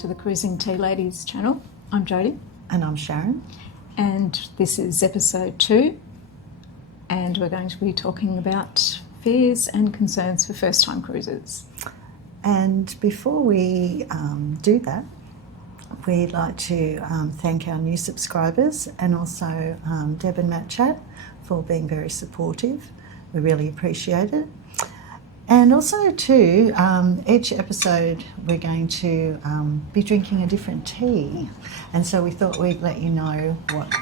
to the Cruising Tea Ladies channel. I'm Jodie. And I'm Sharon. And this is episode 2. And we're going to be talking about fears and concerns for first-time cruisers. And before we do that, we'd like to thank our new subscribers and also Deb and Matt Chat for being very supportive. We really appreciate it. And also too, each episode we're going to be drinking a different tea. And so we thought we'd let you know what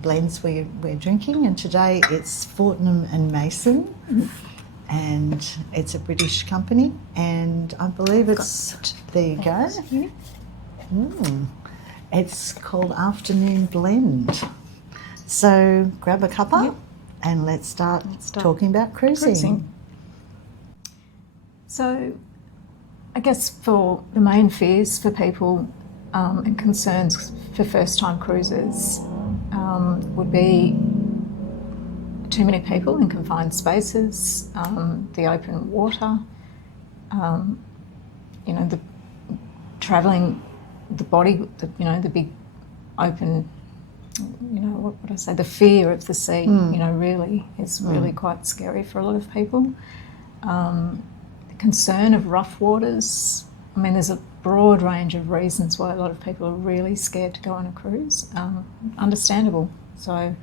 blends we're drinking. And today it's Fortnum and Mason. And it's a British company. And I believe it's, there you go. It's called Afternoon Blend. So grab a cuppa and let's start talking about cruising. So I guess for the main fears for people and concerns for first-time cruisers would be too many people in confined spaces, the open water, the travelling, the body, the big open, what would I say, the fear of the sea, really is really quite scary for a lot of people. Concern of rough waters. I mean, there's a broad range of reasons why a lot of people are really scared to go on a cruise. Understandable. So,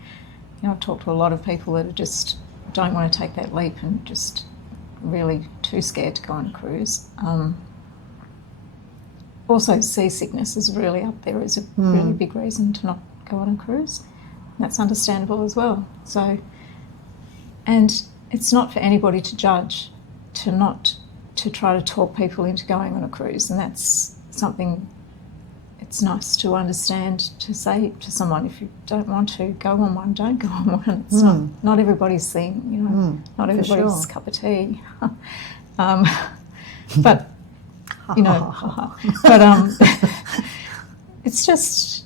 I've talked to a lot of people that are just don't want to take that leap and just really too scared to go on a cruise. Also, seasickness is really up there as a really big reason to not go on a cruise. That's understandable as well. So, and it's not for anybody to judge, to try to talk people into going on a cruise, and that's something it's nice to understand, to say to someone, if you don't want to go on one, don't go on one. It's not everybody's thing, not everybody's cup of tea. But it's just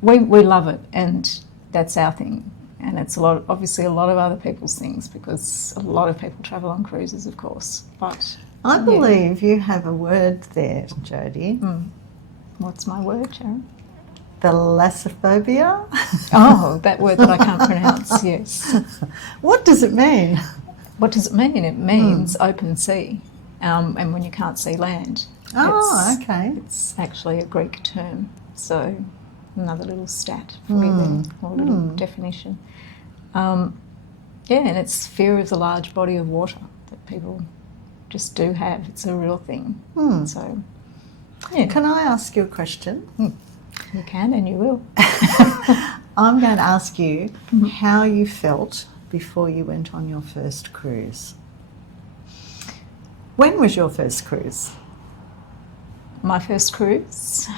we love it, and that's our thing. And it's obviously a lot of other people's things, because a lot of people travel on cruises, of course. But I believe you have a word there, Jodie. What's my word, Sharon? Thalassophobia? Oh, that word that I can't pronounce, yes. What does it mean? What does it mean? It means open sea, and when you can't see land. Okay. It's actually a Greek term, so another little stat for you there, or a little definition. And it's fear of the large body of water that people just do have. It's a real thing. So, Can I ask you a question? You can, and you will. I'm going to ask you how you felt before you went on your first cruise. When was your first cruise? My first cruise,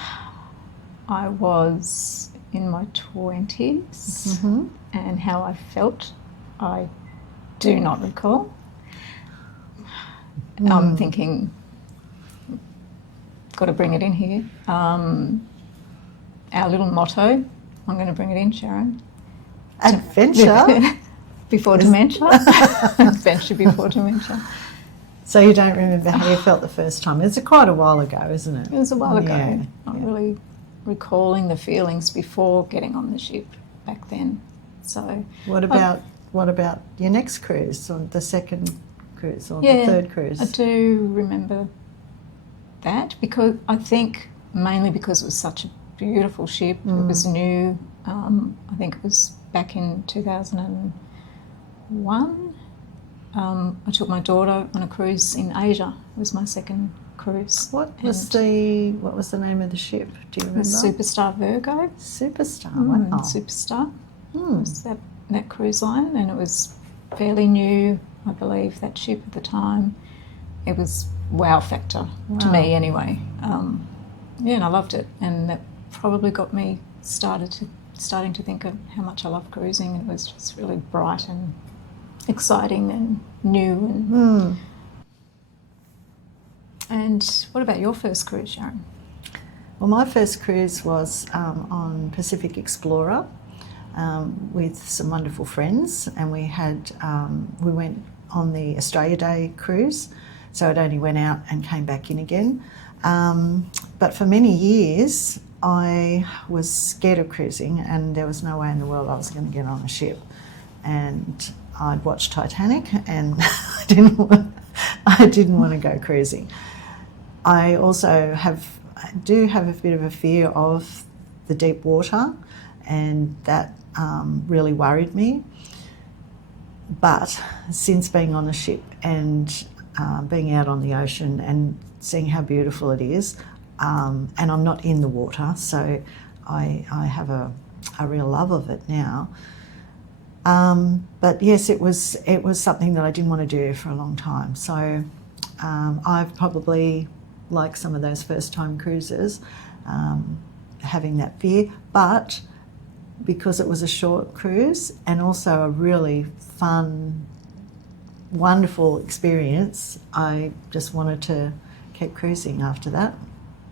I was in my 20s, and how I felt, I do not recall. I'm thinking, got to bring it in here. Our little motto, I'm going to bring it in, Sharon. Adventure? Before dementia. Adventure before dementia. So you don't remember how you felt the first time. It's quite a while ago, isn't it? It was a while ago. Yeah. Not really recalling the feelings before getting on the ship back then. So what about your next cruise, or the second cruise, or the third cruise? I do remember that, because I think mainly because it was such a beautiful ship. It was new. I think it was back in 2001. I took my daughter on a cruise in Asia. It was my second cruise. What was the name of the ship? Do you remember? Superstar Virgo. Superstar. Wow. Superstar. It was that cruise line, and it was fairly new, I believe, that ship at the time. It was wow factor to me anyway. And I loved it, and that probably got me starting to think of how much I love cruising. It was just really bright and exciting and new. And what about your first cruise, Sharon? Well, my first cruise was on Pacific Explorer with some wonderful friends, and we went on the Australia Day cruise, so it only went out and came back in again. But for many years, I was scared of cruising, and there was no way in the world I was going to get on a ship. And I'd watched Titanic, and I didn't want to go cruising. I also do have a bit of a fear of the deep water, and that really worried me. But since being on a ship and being out on the ocean and seeing how beautiful it is, and I'm not in the water, so I have a real love of it now. But yes, it was something that I didn't want to do for a long time. So I've probably, like some of those first-time cruisers, having that fear, but because it was a short cruise and also a really fun, wonderful experience, I just wanted to keep cruising after that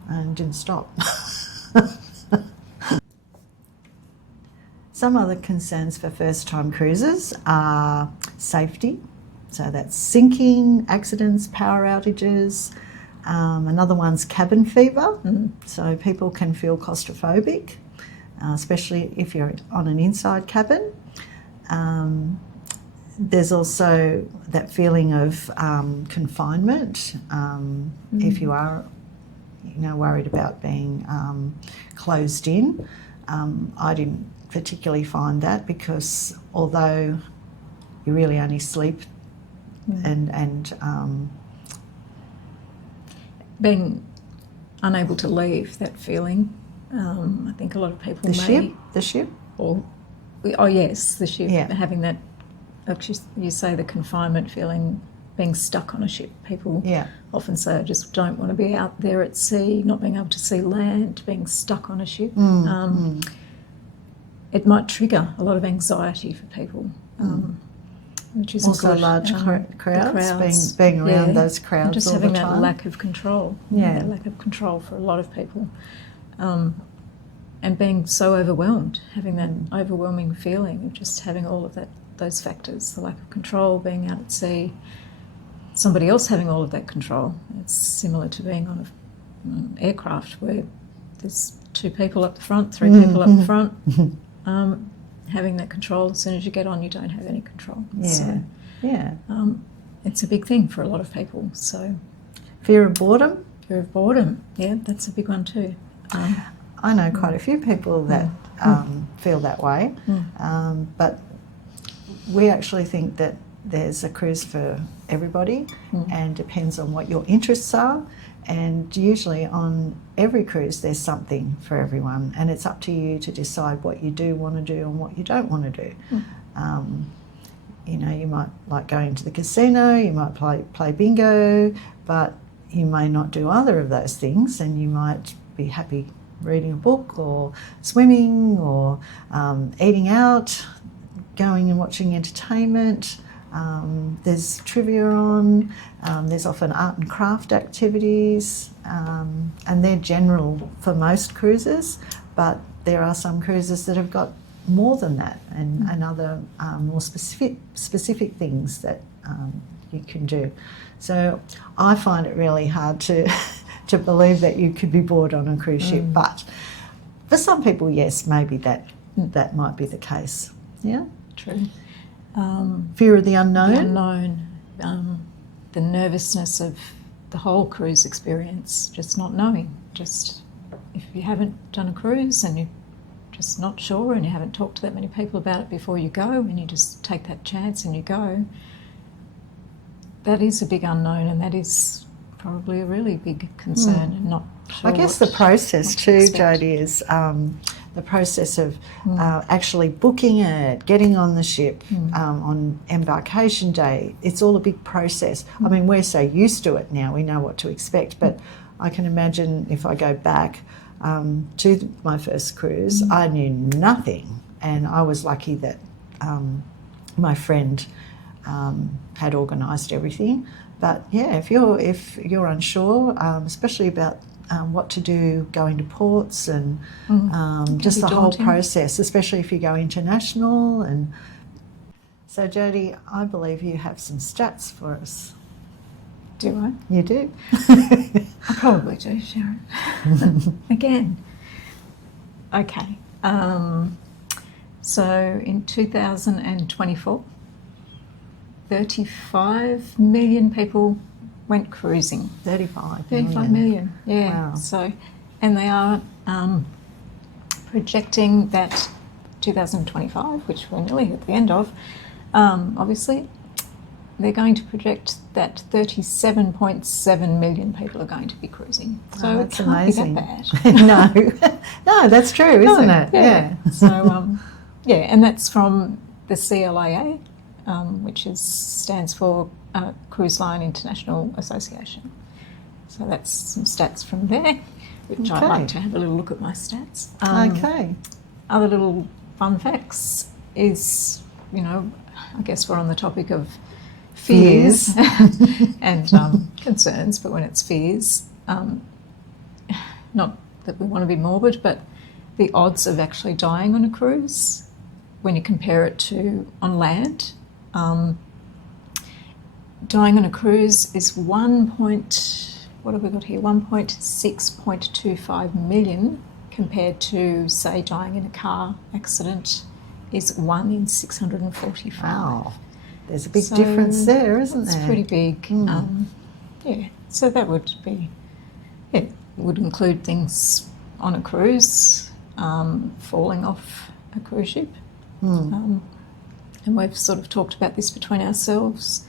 and didn't stop. Some other concerns for first-time cruisers are safety. So that's sinking, accidents, power outages. Another one's cabin fever. So people can feel claustrophobic, especially if you're on an inside cabin. There's also that feeling of confinement if you are, worried about being closed in. I didn't particularly find that, because although you really only sleep and being unable to leave, that feeling, I think a lot of people the ship, or yes, the ship, Yeah. having that, actually you say the confinement feeling, being stuck on a ship. People often say, I just don't want to be out there at sea, not being able to see land, being stuck on a ship. It might trigger a lot of anxiety for people, which is also large crowds, being around those crowds, and just all having the that time. lack of control. That lack of control for a lot of people, and being so overwhelmed, having that overwhelming feeling of just having all of those factors, the lack of control, being out at sea, somebody else having all of that control. It's similar to being on an aircraft where there's 2 people up the front, 3 people up the front. Having that control, as soon as you get on, you don't have any control. It's a big thing for a lot of people. So Fear of boredom. Yeah, that's a big one too. I know quite a few people that feel that way, but we actually think that there's a cruise for everybody, and depends on what your interests are. And usually on every cruise there's something for everyone, and it's up to you to decide what you do want to do and what you don't want to do. You might like going to the casino, you might play bingo, but you may not do either of those things, and you might be happy reading a book or swimming or eating out, going and watching entertainment. There's trivia on, there's often art and craft activities, and they're general for most cruises, but there are some cruises that have got more than that, and other more specific things that you can do. So I find it really hard to believe that you could be bored on a cruise ship, but for some people, yes, maybe that might be the case. Yeah, true. Fear of the unknown. The unknown, the nervousness of the whole cruise experience, just not knowing. Just if you haven't done a cruise and you're just not sure, and you haven't talked to that many people about it before you go, and you just take that chance and you go, that is a big unknown, and that is probably a really big concern, and not sure. I guess the process too, Jodie, is the process of actually booking it, getting on the ship on embarkation day. It's all a big process. I mean, we're so used to it now, we know what to expect, but I can imagine if I go back to my first cruise, I knew nothing, and I was lucky that my friend had organised everything. But yeah, if you're unsure, especially about what to do going to ports and just the whole process, especially if you go international. And so, Jodie, I believe you have some stats for us. Do I? You do. I probably do, Sharon. Again. Okay. So in 2024, 35 million people went cruising. 35 35 million, yeah. Wow. So, and they are projecting that 2025, which we're nearly at the end of, obviously, they're going to project that 37.7 million people are going to be cruising. So that's it can't amazing. be that bad. No, that's true, isn't it? Yeah. So, yeah, and that's from the CLIA, which stands for Cruise Line International Association. So that's some stats from there, which I'd like to have a little look at my stats. Okay. Other little fun facts is, I guess we're on the topic of fears and concerns, but when it's fears, not that we want to be morbid, but the odds of actually dying on a cruise, when you compare it to on land, dying on a cruise is 1.6.25 million compared to, say, dying in a car accident is 1 in 645. Wow. There's a big difference there, isn't there? It's pretty big. Yeah, so that would be, it would include things on a cruise, falling off a cruise ship. And we've sort of talked about this between ourselves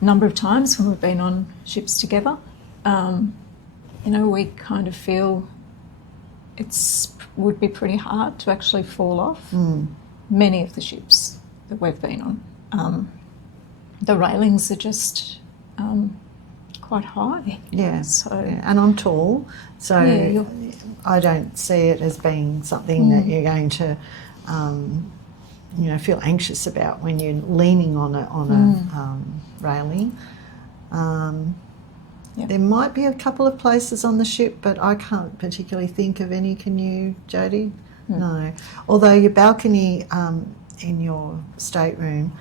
a number of times when we've been on ships together. We kind of feel would be pretty hard to actually fall off many of the ships that we've been on. The railings are just quite high. Yeah. So, and I'm tall, so I don't see it as being something that you're going to, feel anxious about when you're leaning on a railing. There might be a couple of places on the ship, but I can't particularly think of any. Can you, Jodie? No. Although your balcony in your stateroom,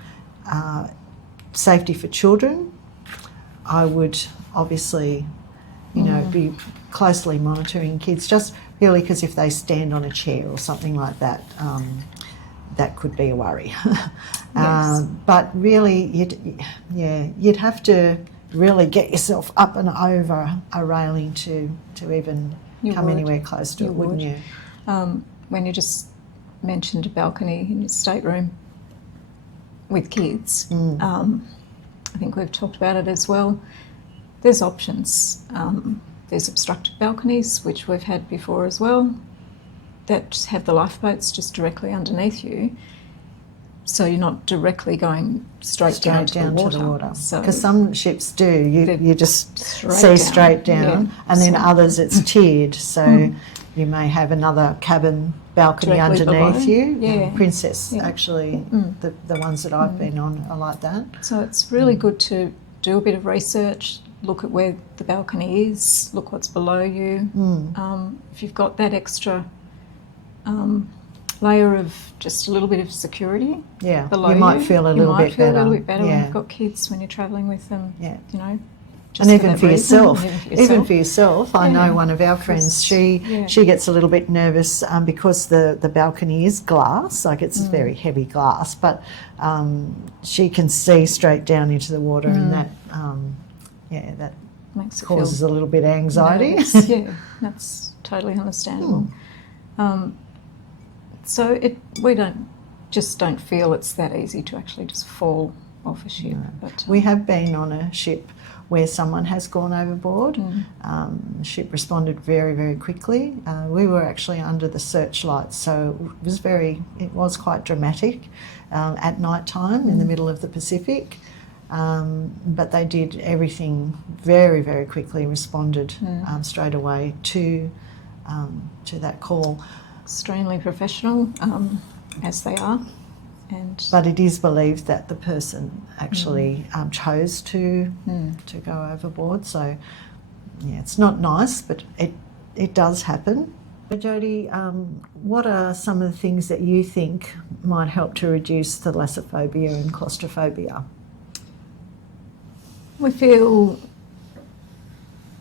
safety for children, I would obviously, be closely monitoring kids, just really because if they stand on a chair or something like that, that could be a worry. Yes. But really, you'd have to really get yourself up and over a railing to even come anywhere close to it, wouldn't you? When you just mentioned a balcony in your stateroom with kids, I think we've talked about it as well. There's options. There's obstructed balconies, which we've had before as well, that have the lifeboats just directly underneath you. So you're not directly going straight down to the water. Because some ships do. You just see straight down, and then others it's tiered. So you may have another cabin balcony directly underneath below. you. Yeah. Princess, actually, the ones that I've been on are like that. So it's really good to do a bit of research, look at where the balcony is, look what's below you. If you've got that extra layer of just a little bit of security below you might feel a little bit better. A little bit better when you've got kids, when you're travelling with them. And even for yourself, I know one of our friends, she gets a little bit nervous because the balcony is glass, like it's very heavy glass, but she can see straight down into the water, and that that makes it causes a little bit of anxiety. Yeah, that's totally understandable. So we don't feel it's that easy to actually just fall off a ship. No. But we have been on a ship where someone has gone overboard. The ship responded very, very quickly. We were actually under the searchlights, so it was quite dramatic at night time in the middle of the Pacific. But they did everything very, very quickly, responded straight away to that call. Extremely professional, as they are. But it is believed that the person actually chose to go overboard. So, it's not nice, but it does happen. Jodie, what are some of the things that you think might help to reduce thalassophobia and claustrophobia? We feel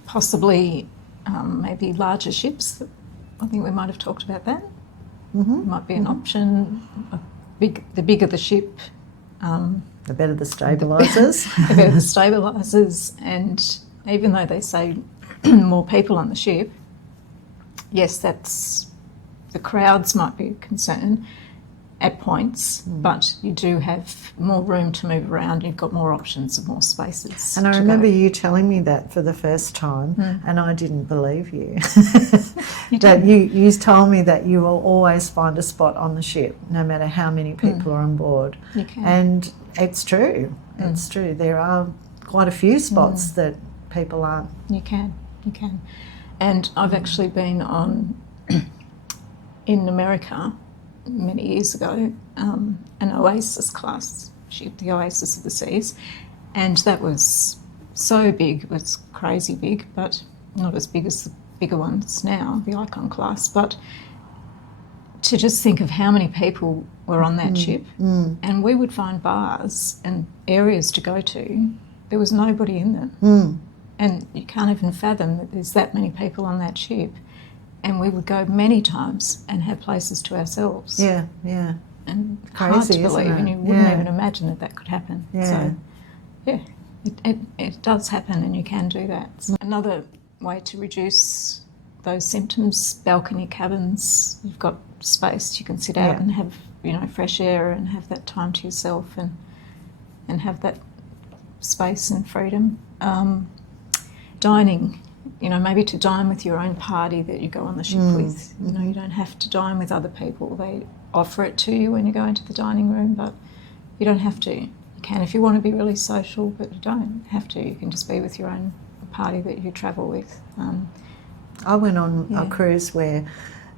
possibly maybe larger ships. I think we might have talked about that. Mm-hmm. Might be an option. The bigger the ship, The better the stabilisers. the better the stabilisers. And even though they say more people on the ship, yes, that's the crowds might be a concern at points, but you do have more room to move around. You've got more options and more spaces. And I to remember go. you telling me that for the first time, and I didn't believe you. You That did. you told me that you will always find a spot on the ship, no matter how many people are on board. You can. And it's true. It's true. There are quite a few spots that people aren't. You can. And I've actually been on, in America many years ago, an Oasis class ship, the Oasis of the Seas, and that was so big, it was crazy big, but not as big as the bigger ones now, the Icon class. But to just think of how many people were on that ship, and we would find bars and areas to go to, there was nobody in them. And you can't even fathom that there's that many people on that ship. And we would go many times and have places to ourselves. Yeah, yeah. And Crazy, hard to isn't believe, it? and you wouldn't Yeah. even imagine that could happen. Yeah. So, yeah, it does happen, and you can do that. Another way to reduce those symptoms, balcony cabins. You've got space, you can sit out Yeah. and have, fresh air and have that time to yourself and have that space and freedom. Dining, maybe to dine with your own party that you go on the ship with. You don't have to dine with other people. They offer it to you when you go into the dining room, but you don't have to. You can if you want to be really social, but you don't have to. You can just be with your own party that you travel with. I went on a cruise where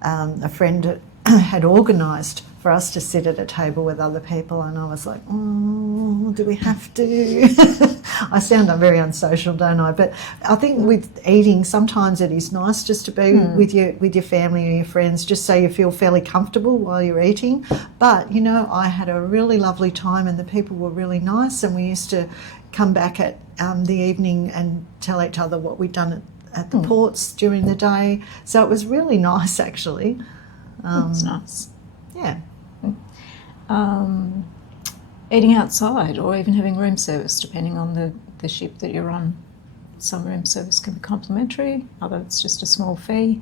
a friend had organised for us to sit at a table with other people, and I was like, oh, do we have to? I sound very unsocial, don't I? But I think with eating, sometimes it is nice just to be with your family or your friends, just so you feel fairly comfortable while you're eating. But, I had a really lovely time, and the people were really nice, and we used to come back at the evening and tell each other what we'd done at the ports during the day. So it was really nice, actually. It's nice. Yeah. Eating outside, or even having room service, depending on the ship that you're on. Some room service can be complimentary, other it's just a small fee,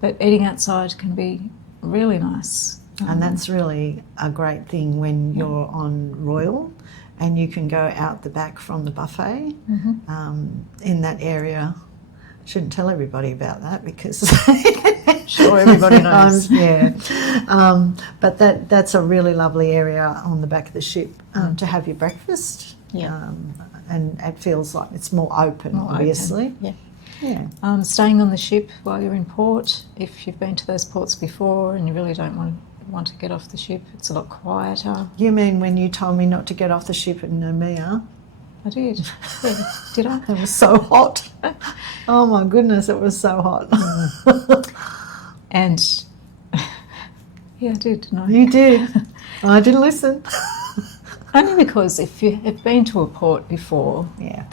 but eating outside can be really nice. And that's really a great thing when you're on Royal and you can go out the back from the buffet in that area. Shouldn't tell everybody about that because Sure, everybody knows. But that's a really lovely area on the back of the ship to have your breakfast. Yeah. And it feels like it's more open, obviously. Open. Yeah. Yeah. Staying on the ship while you're in port, if you've been to those ports before and you really don't want to get off the ship, it's a lot quieter. You mean when you told me not to get off the ship in Noumea? I did. Yeah. Did I? It was so hot. Oh my goodness, it was so hot. And yeah, I did, didn't I? You did. I didn't listen. Only because if you have been to a port before, Yeah.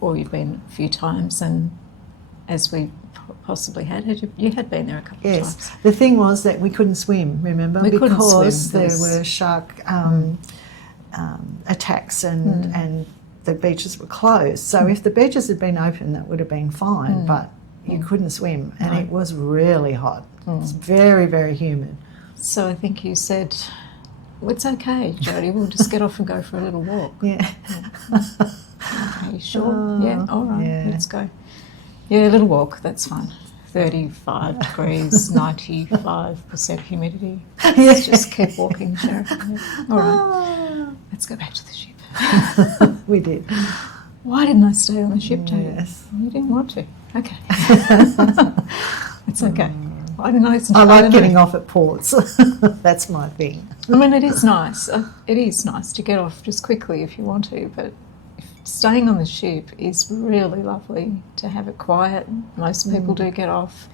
or you've been a few times, and as we possibly you had been there a couple of Yes. times. The thing was that we couldn't swim, remember? We couldn't because swim. there were shark attacks and the beaches were closed. So if the beaches had been open, that would have been fine, but you couldn't swim, and it was really hot. It's very, very humid. So I think you said, well, it's okay, Jodie, we'll just get off and go for a little walk. Yeah. Are you sure? Yeah, all right, yeah. let's go. Yeah, a little walk, that's fine. 35 degrees, 95% humidity. Let's just keep walking, Sheriff. All right, let's go back to the ship. We did. Why didn't I stay on the ship, Jodie? Yes. You didn't want to. Okay. It's okay. I didn't know. I like getting off at ports. That's my thing. I mean, it is nice. It is nice to get off just quickly if you want to, but staying on the ship is really lovely to have it quiet. Most people do get off,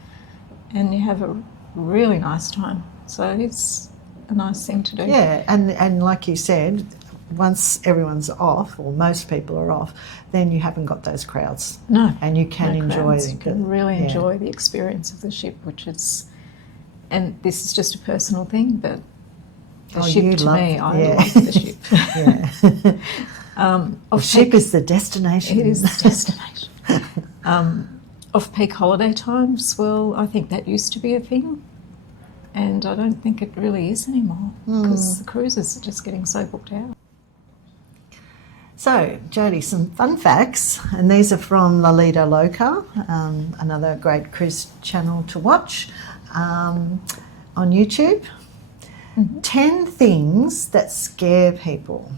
and you have a really nice time. So it's a nice thing to do. Yeah, and like you said, once everyone's off, or most people are off, then you haven't got those crowds. No. And you can No enjoy crowds. it. You can really enjoy the experience of the ship, which is, and this is just a personal thing, but the ship to me, I love the ship. Yeah. The ship is the destination. It is the destination. Off-peak holiday times, well, I think that used to be a thing, and I don't think it really is anymore because the cruises are just getting so booked out. So, Jodie, some fun facts, and these are from La Lido Loca, another great cruise channel to watch on YouTube. 10 things that scare people.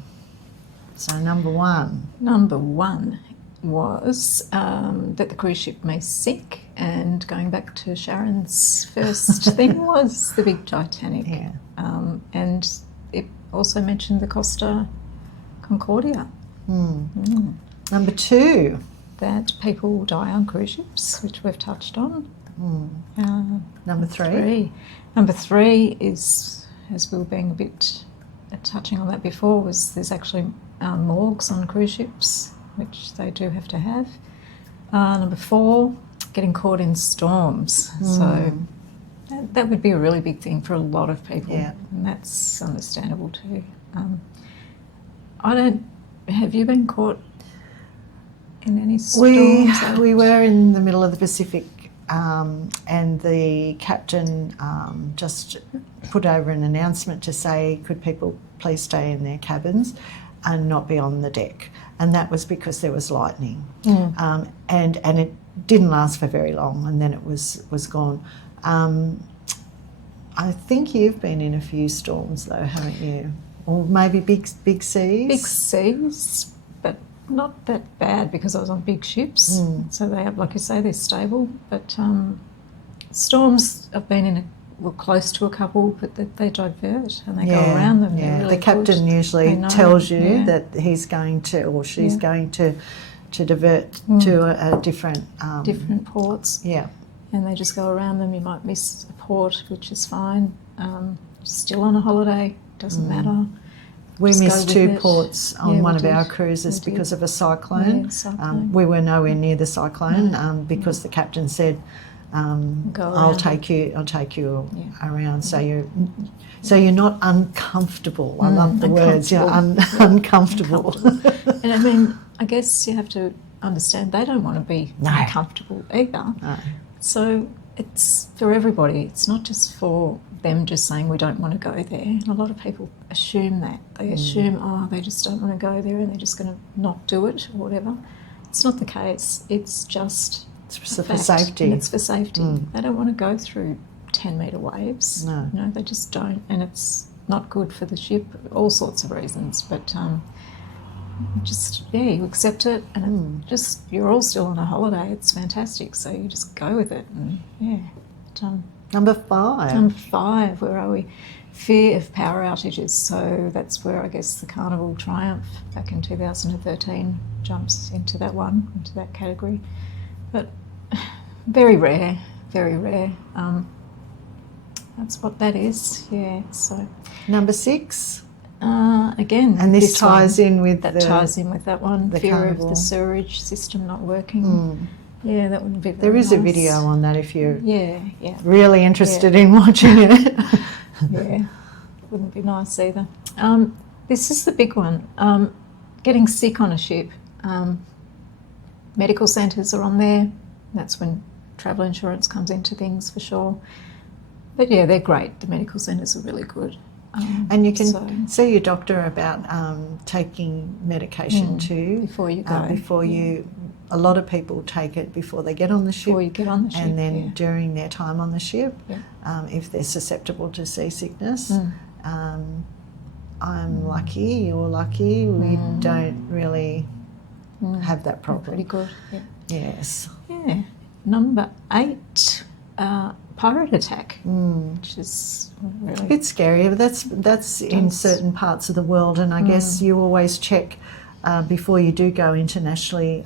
So, number one. Number one was that the cruise ship may sink, and going back to Sharon's first thing was the big Titanic. Yeah. And it also mentioned the Costa Concordia. Number two. That people die on cruise ships, which we've touched on. Number three. Number three is, as we were being a bit touching on that before, was there's actually morgues on cruise ships, which they do have to have. Number four, getting caught in storms. So that would be a really big thing for a lot of people, and that's understandable too. Have you been caught in any storms? We were in the middle of the Pacific, and the captain just put over an announcement to say, could people please stay in their cabins and not be on the deck? And that was because there was lightning, and it didn't last for very long, and then it was gone. I think you've been in a few storms though, haven't you? Or maybe big seas? Big seas, but not that bad because I was on big ships. So they have, like you say, they're stable. But storms, I've been in close to a couple, but they divert and they go around them. Yeah, really the captain good. usually tells you that he's going to, or she's going to divert to a different... different ports. Yeah. And they just go around them. You might miss a port, which is fine. Still on a holiday, doesn't matter. We Just missed go 2 with it. ports on Yeah, one we of did. our cruises We did. because of a cyclone. Yeah, cyclone. We were nowhere near the cyclone because the captain said, I'll take you around, so you're not uncomfortable. I love the words. You're uncomfortable. And I mean, I guess you have to understand they don't want to be uncomfortable either. No. So it's for everybody. It's not just for them just saying we don't want to go there. And a lot of people assume that. They assume, they just don't want to go there and they're just going to not do it or whatever. It's not the case. It's just for safety. And it's for safety. They don't want to go through 10-metre waves. No. They just don't. And it's not good for the ship, all sorts of reasons. But you accept it, and you're all still on a holiday. It's fantastic, so you just go with it. And Number 5. Number 5, where are we? Fear of power outages. So that's where I guess the Carnival Triumph back in 2013 jumps into that category. But very rare, very rare. That's what that is. Yeah. So Number 6. Again, and this ties in with ties in with that one. The Fear Carnival. of the sewerage system not working. Yeah, that would be very There is nice. a video on that if you're yeah. really interested in watching it. Yeah, wouldn't be nice either. This is the big one. Getting sick on a ship. Medical centres are on there. That's when travel insurance comes into things for sure. But yeah, they're great. The medical centres are really good. And you can see your doctor about taking medication too. Before you go. A lot of people take it before they get on the ship. Before you get on the ship. And then during their time on the ship, if they're susceptible to seasickness. I'm lucky, you're lucky. We don't really have that problem. Pretty good, Yes. Yeah. Number 8, pirate attack, which is really... A bit scary, but that's in certain parts of the world, and I guess you always check before you do go internationally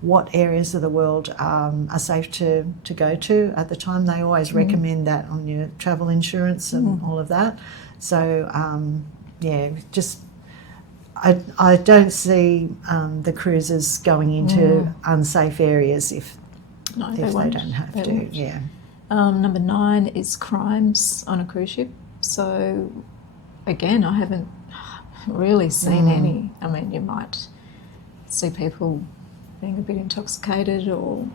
what areas of the world are safe to go to at the time. They always recommend that on your travel insurance and all of that. So, just I don't see the cruisers going into unsafe areas if they don't have They to. won't. Yeah. Number 9 is crimes on a cruise ship. So, again, I haven't really seen any. I mean, you might see people being a bit intoxicated, or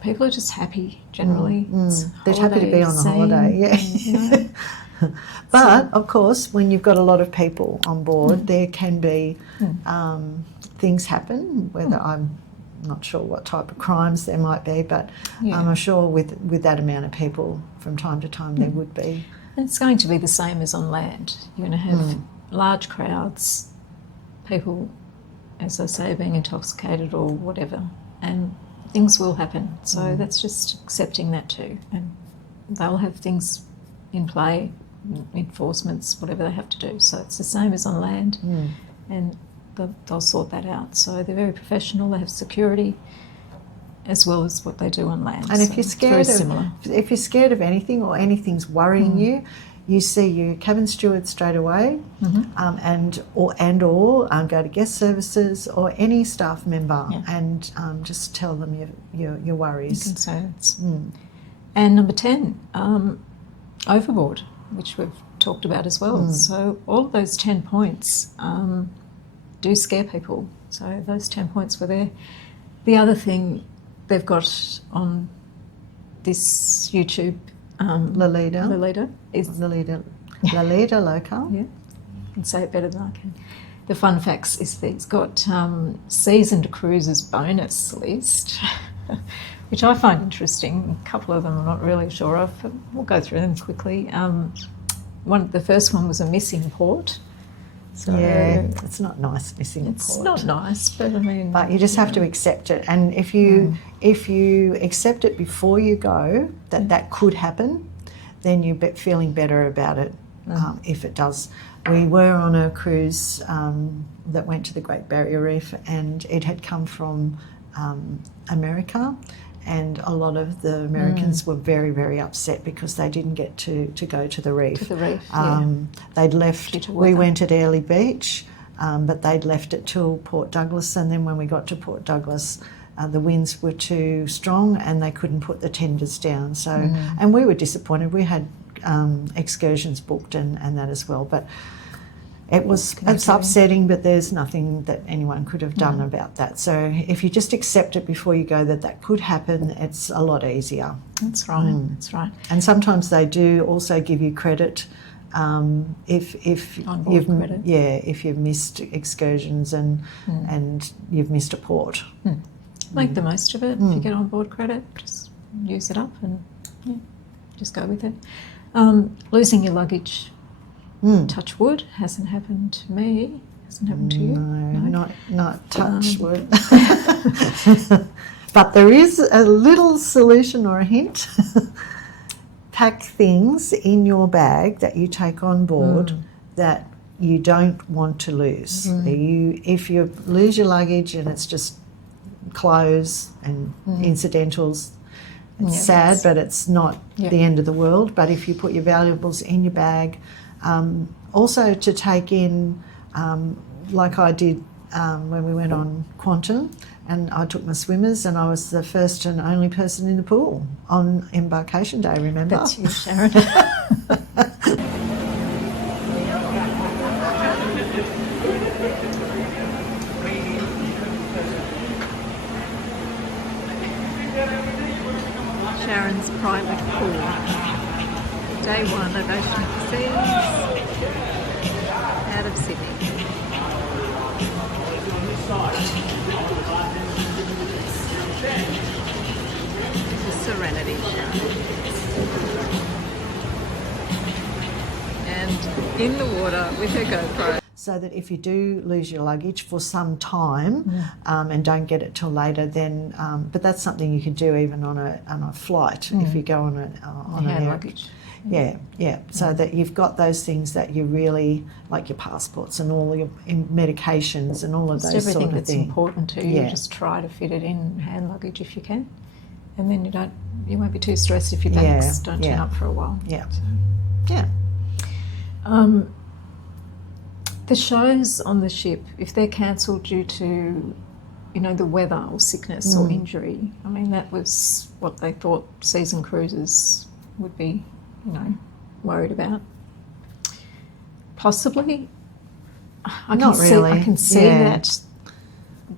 people are just happy generally. It's They're happy to be on a holiday, yeah. and, you know, But of course, when you've got a lot of people on board, there can be things happen. Whether I'm not sure what type of crimes there might be, but Yeah. I'm sure with that amount of people, from time to time, there would be. and it's going to be the same as on land. You're going to have large crowds, people, as I say, being intoxicated or whatever, and things will happen. So that's just accepting that too, and they'll have things in play, enforcements, whatever they have to do. So it's the same as on land, and they'll sort that out. So they're very professional. They have security as well as what they do on land. And so if you're it's very scared similar. if you're scared of anything or anything's worrying you, you see your cabin steward straight away, and or go to guest services or any staff member, and just tell them your worries. Concerns. And number 10, overboard, which we've talked about as well. So all of those 10 points do scare people. So those 10 points were there. The other thing they've got on this YouTube, Lolita, is Lolita Local. yeah, I can say it better than I can. The fun facts is that it's got seasoned cruisers bonus list, which I find interesting. A couple of them I'm not really sure of, but we'll go through them quickly. The first one was a missing port. So Yeah, it's not nice missing a it's port. not nice, but I mean... But you just have to accept it. And if you accept it before you go, that could happen, then you're feeling better about it if it does. We were on a cruise that went to the Great Barrier Reef, and it had come from America, and a lot of the Americans were very, very upset because they didn't get to go to the reef. To the reef, They'd Due left, to we weather. went at Airlie Beach, but they'd left it till Port Douglas, and then when we got to Port Douglas, the winds were too strong and they couldn't put the tenders down. So, and we were disappointed. We had excursions booked and that as well, but it's upsetting, but there's nothing that anyone could have done about that. So if you just accept it before you go that could happen, it's a lot easier. That's right, that's right. And sometimes they do also give you credit if On-board you've credit. if you've missed excursions and you've missed a port. Make the most of it. If you get on board credit, just use it up and just go with it. Losing your luggage, touch wood, hasn't happened to me. Hasn't happened to you? No, not touch wood. But there is a little solution or a hint. Pack things in your bag that you take on board that you don't want to lose. If you lose your luggage and it's just clothes and incidentals, it's sad, but it's not the end of the world. But if you put your valuables in your bag, also to take in, like I did when we went on Quantum, and I took my swimmers, and I was the first and only person in the pool on embarkation day, remember? That's you, Sharon. Sharon's private pool. Day 1 of Oceanic Seas, out of Sydney. The Serenity Sharon. And in the water with her GoPro. So that if you do lose your luggage for some time and don't get it till later, then but that's something you can do even on a flight if you go on an Hand air. luggage. Yeah. So that you've got those things that you really, like your passports and all your medications and all of Just those everything sort of that's things. important to you. Yeah. Just try to fit it in hand luggage if you can, and then you won't be too stressed if your Yeah, bags don't turn yeah. up for a while. Yeah. So, Yeah. The shows on the ship, if they're cancelled due to, you know, the weather or sickness or injury, I mean, that was what they thought season cruises would be, you know, worried about. Possibly. I can see that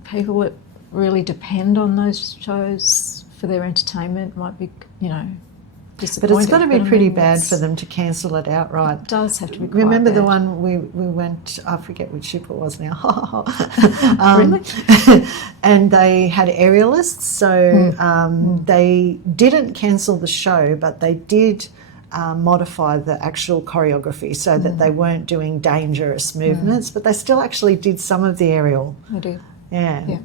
people that really depend on those shows for their entertainment might be, you know, disappointed. But it's got to be pretty bad for them to cancel it outright. It does have to be quite Remember the bad. one we went, I forget which ship it was now. Really? And they had aerialists, so they didn't cancel the show, but they did modify the actual choreography so that they weren't doing dangerous movements, but they still actually did some of the aerial. I do. Yeah.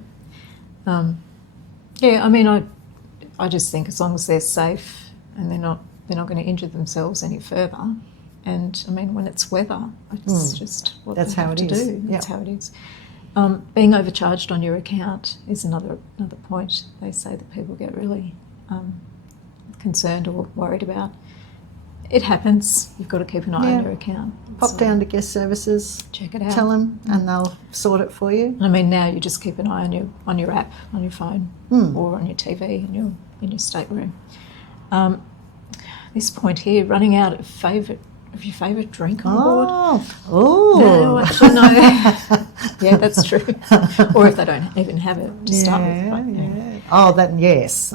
Yeah, I mean, I just think as long as they're safe and they're not going to injure themselves any further. And I mean, when it's weather, it's just what That's they how have it to is. do. That's how it is. Being overcharged on your account is another point. They say that people get really concerned or worried about. It happens. You've got to keep an eye on your account. Pop down to guest services, check it out. tell them, and they'll sort it for you. I mean, now you just keep an eye on your app, on your phone, or on your TV in your stateroom. This point here, running out of your favourite drink on board. No, actually no. Yeah, that's true. Or if they don't even have it to start with. But, yeah. Oh, then yes.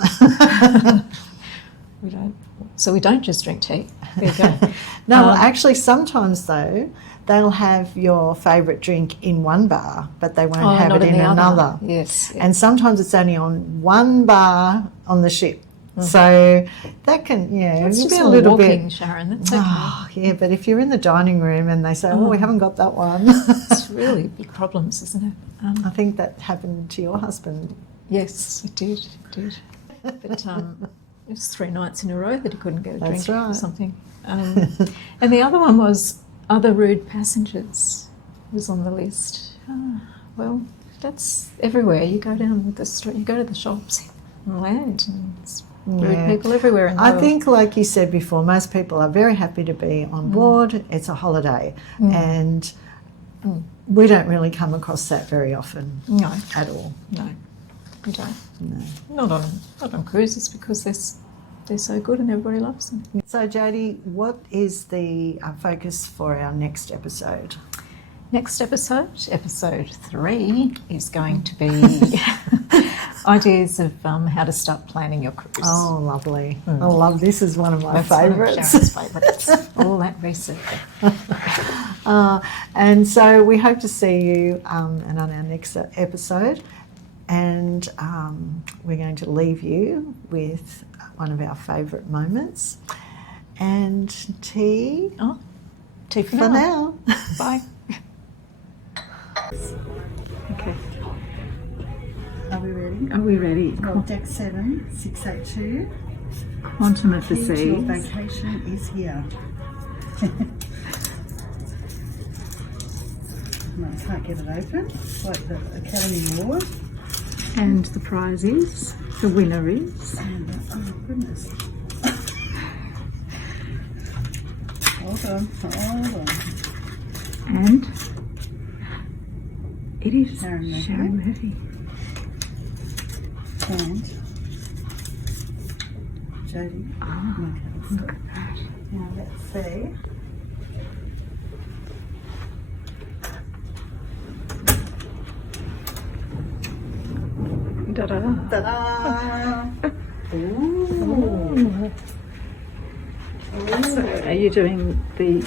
We don't. So we don't just drink tea. There you go. No, actually, sometimes though, they'll have your favourite drink in one bar, but they won't have it in another. Yes. And sometimes it's only on one bar on the ship. So that can, It's be just a little walking, bit. Sharon. That's okay. Oh, yeah, but if you're in the dining room and they say, we haven't got that one. It's really big problems, isn't it? I think that happened to your husband. Yes, it did. But it was 3 nights in a row that he couldn't get a That's drink or right. something. And the other one was other rude passengers was on the list. Well, that's everywhere. You go down the street, you go to the shops and land, and it's rude people everywhere in the world. I think, like you said before, most people are very happy to be on board. It's a holiday, and we don't really come across that very often. No. At all. No, we don't. No. Not on cruises because they're so good and everybody loves them. So, Jodie, what is the focus for our next episode? Next episode 3, is going to be ideas of how to start planning your cruise. Oh, lovely. I love this. Is one of my favourites. Sharon's favourites. All that research. And so we hope to see you and on our next episode. And we're going to leave you with one of our favourite moments. And tea Tea for now. Bye. Okay. Are we ready? Are we ready? Well, deck 7, 682. Quantum of the Key to your Seas. vacation is here. No, I can't get it open. It's like the Academy Award. And the prize is, the winner is... And, oh, goodness. Hold on. And it is Sharon Murphy. Sharon Murphy. And Jodie. Look at that. Now let's see. Ta-da. Ta-da! Ooh. So are you doing the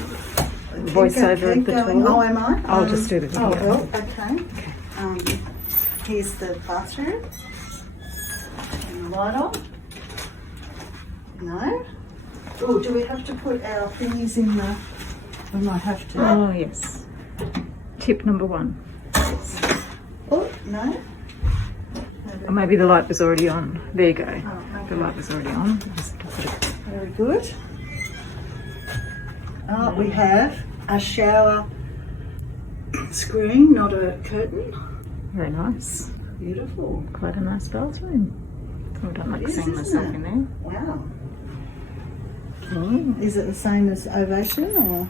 voiceover of the tour? Oh, am I? I'll just do the video. Oh, well, okay. Here's the bathroom. Turn the light on. No? Oh, do we have to put our thingies in the... We might have to. Oh, yes. Tip number 1. Oh, no? Or maybe the light was already on. There you go. Oh, okay. The light was already on. Just put it- Very good. Oh, we have a shower screen, not a curtain. Very nice. Beautiful. Quite a nice bathroom. I don't like It is, seeing isn't myself it? in there. Wow. Oh. Is it the same as Ovation or?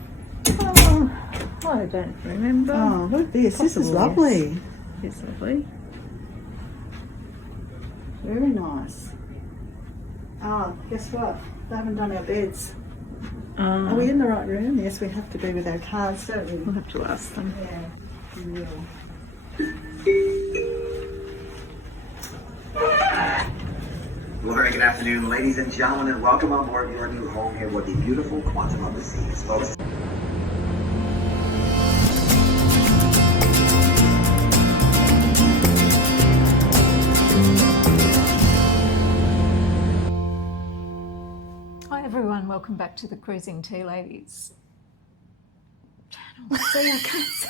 Oh, I I don't remember. Oh, look at this. This is Possible, lovely. It's lovely. Very nice. Oh, guess what? They haven't done our beds. Are we in the right room? Yes, we have to be with our cards, don't we? We'll have to ask them. Yeah, we will. Well, very good afternoon, ladies and gentlemen, and welcome on board your new home here with the beautiful Quantum of the Seas, folks. Hi everyone, welcome back to the Cruising Tea Ladies channel. See, I can't say.